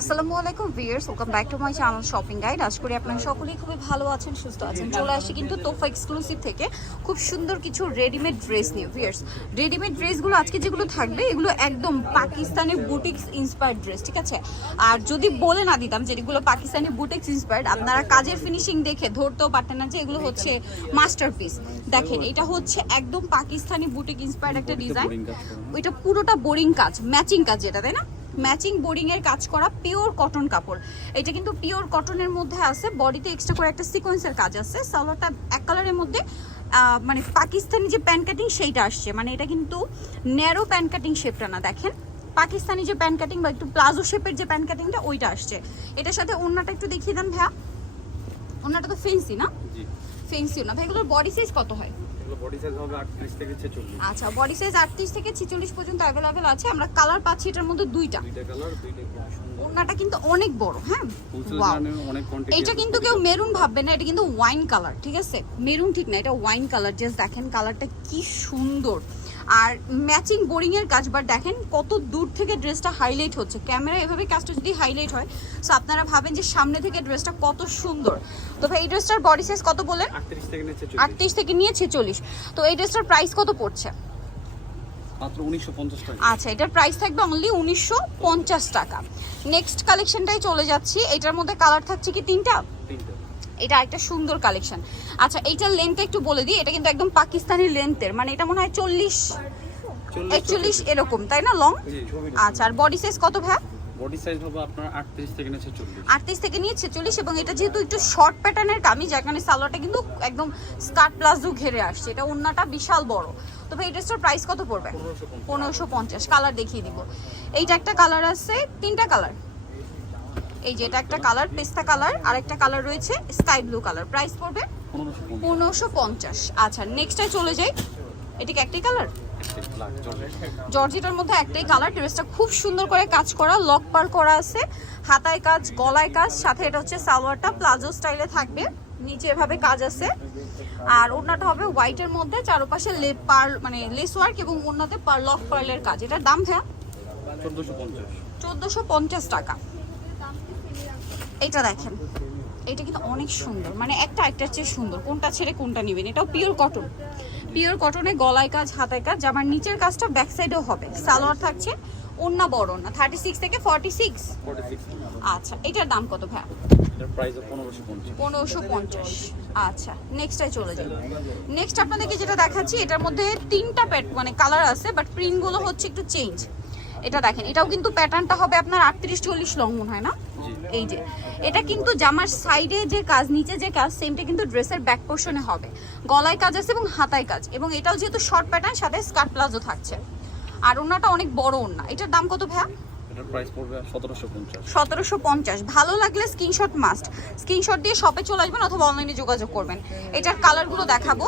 আসসালামু আলাইকুম viewers welcome back to my channel shopping guide আজ করি আপনারা সকলেই খুবই ভালো আছেন সুস্থ আছেন। চলে আসি কিন্তু তোফা এক্সক্লুসিভ থেকে খুব সুন্দর কিছু রেডিমেড ড্রেস নিয়ে। ভিয়ার্স রেডিমেড ড্রেসগুলো আজকে যেগুলো থাকবে এগুলো একদম পাকিস্তানি বুটিক্স ইন্সপায়ার্ড ড্রেস ঠিক আছে? আর যদি বলে না দিতাম যে এগুলো পাকিস্তানি বুটিক্স ইন্সপায়ার্ড আপনারা কাজের ফিনিশিং দেখে ধরতেও পারতেন না যে এগুলো হচ্ছে মাস্টারপিস দেখেন এটা হচ্ছে একদম পাকিস্তানি বুটিক ইন্সপায়ার্ড একটা ডিজাইন ওইটা পুরোটা বোরিং কাজ ম্যাচিং কাজ যেটা তাই না? ম্যাচিং বোরিং এর কাজ করা পিওর কটন কাপড়। এটা কিন্তু পিওর কটনের মধ্যে আছে বডিতে এক্সট্রা করে একটা সিকোয়েন্সের কাজ আছে। সালোয়ারটা এক কালারের মধ্যে মানে পাকিস্তানি যে প্যান্ট কাটিং সেইটা আসছে। মানে এটা কিন্তু ন্যারো প্যান্ট কাটিং শেপটা না দেখেন। পাকিস্তানি যে প্যান্ট কাটিং বা একটু প্লাজো শেপের যে প্যান্ট কাটিংটা ওইটা আসছে। এটার সাথে ওড়নাটা একটু দেখিয়ে দেন ভাইয়া। ওড়নাটা তো ফেন্সি না? ফেন্সিও না ভাই এগুলোর বডি সাইজ কত হয়? বডি সাইজ হবে 38 থেকে 46 আচ্ছা বডি সাইজ আটত্রিশ থেকে ছেচল্লিশ পর্যন্ত অ্যাভেলেবেল আছে। আমরা কালার পাচ্ছি এটার মধ্যে দুইটা। দুইটা কালার দুইটা ওড়নাটা কিন্তু অনেক বড় হ্যাঁ? এটা কিন্তু কেউ মেরুন ভাববে না এটা কিন্তু ওয়াইন কালার ঠিক আছে? মেরুন ঠিক না এটা ওয়াইন কালার জাস্ট দেখেন কালারটা কি সুন্দর। আর ম্যাচিং বোরিং এর কাজ বাট দেখেন কত দূর থেকে ড্রেসটা হাইলাইট হচ্ছে। ক্যামেরা এভাবে কাজটা যদি হাইলাইট হয় সো আপনারা ভাবেন যে সামনে থেকে ড্রেসটা কত সুন্দর। তো ভাই এই ড্রেসটার বডি সাইজ কত বলেন? 38 থেকে নিচে 40 আটত্রিশ থেকে নিয়ে ছেচল্লিশ। তো এই ড্রেসটার প্রাইস কত পড়ছে? মাত্র 1950 টাকা। আচ্ছা এটার প্রাইস থাকবে অনলি উনিশশো পঞ্চাশ টাকা। নেক্সট কালেকশনটাই চলে যাচ্ছি। এটার মধ্যে কালার থাকছে কি তিনটা? তিনটা। এটা একটা সুন্দর কালেকশন আচ্ছা এইটার লেন্থ একটু বলে দিই। এটা কিন্তু একদম পাকিস্তানি লেন্থের মানে এটা মনে হয় চল্লিশ একচল্লিশ এরকম তাই না লং আচ্ছা আর বডি সাইজ কত ভাই বডি সাইজ হবে আপনার 38 থেকে নিচে 40 আটত্রিশ থেকে নিয়ে ছেচল্লিশ এবং এটা যেহেতু একটু শর্ট প্যাটার্নের কামিজ কারণে সালোয়ারটা কিন্তু একদম স্কার্ট প্লাজো ঘেরে আসছে। এটা ওন্নাটা বিশাল বড়। তো ভাই এই ড্রেসটার প্রাইস কত পড়বে? 1550 পনেরোশো পঞ্চাশ। কালার দেখিয়ে দিব। এইটা একটা কালার আছে তিনটা কালার এই যে এটা একটা কালার পেস্তা কালার আর একটা কালার রয়েছে স্কাই ব্লু কালার প্রাইস পড়বে? 1550 পনেরোশো পঞ্চাশ। আচ্ছা নেক্সটটায় চলে যাই। এটা কি একটাই কালার জর্জেটার মধ্যে একটাই কালার, ড্রেসটা খুব সুন্দর করে কাজ করা, লক পার করা আছে, হাতায় কাজ, গলায় কাজ, সাথে এটা হচ্ছে সালোয়ারটা, প্লাজো স্টাইলে থাকবে, নিচে এভাবে কাজ আছে। আর ওড়নাটা হবে হোয়াইটের মধ্যে, চারপাশে পার মানে লেস ওয়ার্ক এবং ওড়নাতে পার লক পার্লের কাজ। এটার দাম ভ্যা চোদ্দোশো পঞ্চাশ টাকা। এটা দেখেন, এটা কিন্তু অনেক সুন্দর মানে একটা একটার চেয়ে সুন্দর, কোনটা ছেড়ে কোনটা নেবেন, এটাও পিওর কটন পিওর কটনে গলায় কাজ হাতায় কাজ জামার নিচের কাজটা ব্যাক সাইডেও হবে। সালোয়ার থাকছে ওন্না বড় না থার্টি সিক্স থেকে ফর্টি সিক্স 46 আচ্ছা এটার দাম কত ভাই এটার প্রাইস 1550 পনেরোশো পঞ্চাশ। আচ্ছা নেক্সটটাই চলে যাই। নেক্সট আপনাদেরকে যেটা দেখাচ্ছি এটার মধ্যে তিনটা প্যাট মানে কালার আছে বাট প্রিন্টগুলো হচ্ছে একটু চেঞ্জ এটা দেখেন এটাও কিন্তু প্যাটার্নটা হবে আপনার আটত্রিশ চল্লিশ লং মনে হয় না? এই যে এটা কিন্তু জামার সাইডে যে কাজ নিচে যে কাজ সেমটা কিন্তু ড্রেসের ব্যাক পোর্শনে হবে। গলায় কাজ আছে এবং হাতায় কাজ। এবং এটাও যেহেতু শর্ট প্যাটার্ন সাথে স্কার্ট প্লাজো থাকছে। আর ওনাটা অনেক বড় ওনা এটার দাম কত ভাইয়া? এটার প্রাইস পড়বে 1750 সতেরোশো পঞ্চাশ। ভালো লাগলে স্ক্রিনশট মাস্ট স্ক্রিনশট দিয়ে শপে চলে আসবেন অথবা অনলাইনে যোগাযোগ করবেন। এটার কালারগুলো দেখাবো।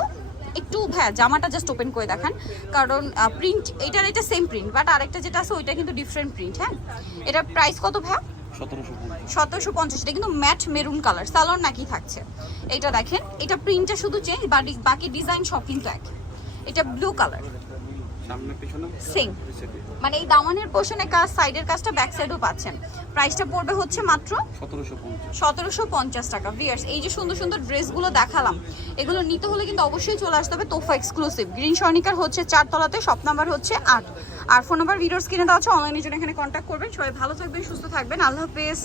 একটু হ্যাঁ জামাটা জাস্ট ওপেন করে দেখান। কারণ প্রিন্ট এটার এটা সেম প্রিন্ট বাট আরেকটা যেটা আছে ওইটা কিন্তু ডিফারেন্ট প্রিন্ট হ্যাঁ? এটার প্রাইস কত ভাইয়া? 1750 সতেরোশো পঞ্চাশ এটা কিন্তু ম্যাট মেরুন কালার সালোয়ার নাকি থাকছে। এটা দেখেন এটা প্রিন্টটা শুধু চেঞ্জ বাকি বাকি ডিজাইন সব কিন্তু এক এটা ব্লু কালার. সেটি মানে এই দামানের পোর্শনে কাজ সাইডের কাজটা ব্যাক সাইডও পাচ্ছেন। প্রাইসটা পড়বে হচ্ছে মাত্র সতেরোশো পঞ্চাশ। টাকা। ভিয়ার্স এই যে সুন্দর সুন্দর ড্রেসগুলো দেখালাম এগুলো নিতে হলে কিন্তু অবশ্যই চলে আসতে হবে তোফা এক্সক্লুসিভ গ্রিন সর্নিকার হচ্ছে চারতলাতে শপ নাম্বার হচ্ছে আট। আর ফোন নাম্বার, ভিডিওর স্ক্রিনে দেওয়া আছে অনলাইনের জন্য এখানে কন্ট্যাক্ট করবেন। সবাই ভালো থাকবেন, সুস্থ থাকবেন। আল্লাহ হাফেজ।